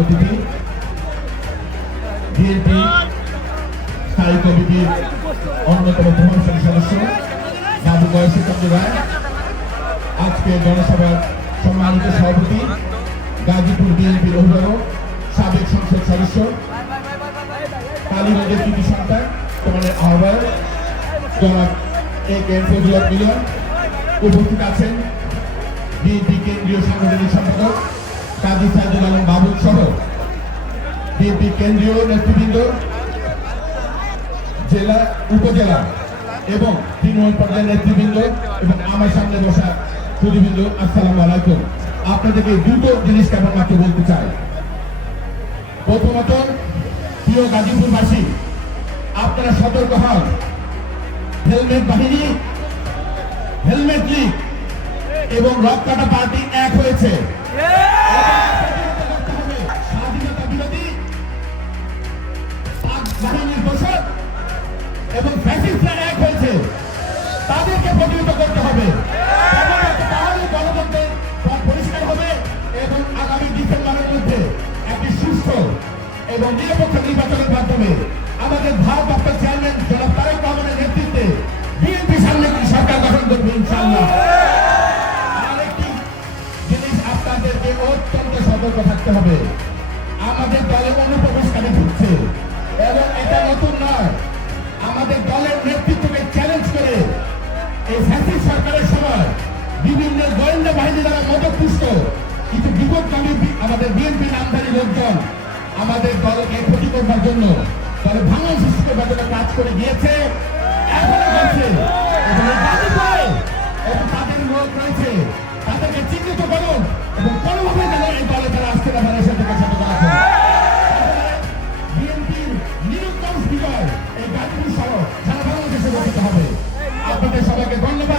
অতিথি বিএনপি স্থায়ী কমিটির অন্যতম প্রভাবশালী সদস্য, বাবু বয়সী চন্দ্র রায় আজকে জনসভার সম্মানিত সভাপতি, গাজীপুর বিএনপির অভিভাবক, সাবেক সংসদ সদস্য, কালীগঞ্জের কৃতি সন্তান তোমাদের আহ্বায়ক, জনাব এ কে এম মিলন, উপস্থিত আছেন বিএনপি কেন্দ্রীয় সাংগঠনিক সম্পাদক কাজী সাইদুল আলম বাবুল সহ বিএনপি কেন্দ্রীয় নেতৃবৃন্দ, জেলা, উপজেলা এবং তৃণমূল পর্যায়ের নেতৃবৃন্দ এবং আমার সামনে বসা সুদীবৃন্দ আসসালামু আলাইকুম। আপনাদেরকে দুটো জিনিস কেমন মাত্র বলতে চাই। প্রথমত, প্রিয় গাজীপুরবাসী, আপনারা সতর্ক হন। হেলমেট বাহিনী, হেলমেট লীগ এবং রক কাটা পার্টি এক হয়েছে। বাহিনীর দোষক এবং ফ্যাসিস্টরা এক হয়েছে, তাদেরকে প্রতিহত করতে হবে। তাহলে গণতন্ত্রের পরিষ্কার হবে এবং আগামী ডিসেম্বরের মধ্যে একটি সুস্থ এবং নিরপেক্ষ নির্বাচনের মাধ্যমে আমাদের ভারপ্রাপ্ত চেয়ারম্যান জনাব তারেক রহমানের নেতৃত্বে বিএনপি সামনে একটি সরকার গঠন করবে ইনশাআল্লাহ। আরেকটি জিনিস আপনাদেরকে অত্যন্ত সতর্ক থাকতে হবে। আমাদের দলে অনুপ্রবেশকারী গোয়েন্দা বাহিনী দ্বারা মদতপুষ্ট কিছু বিপদগামী বি- আমাদের বিএনপি নামধারী লোকজন আমাদের দলকে ক্ষতি করবার জন্য দলে ভাঙন সৃষ্টি করবার জন্য কাজ করে গিয়েছে। তাদের লোক রয়েছে, তাদেরকে চিহ্নিত করুন, এবং কোনোভাবে যেন এই দলে তারা আসতে না পারে সেটাকে রাখুন বিএনপির নিরুত্তম বিজয় এই গাজীপুর সহ সারা বাংলাদেশে গঠিত হবে। আপনাদের সবাইকে ধন্যবাদ।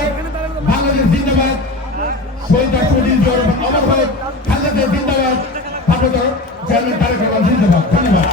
অমর হোক খালেদা জিন্দাবাদ আপনাদের জানি তারেক রহমান জিন্দাবাদ ধন্যবাদ।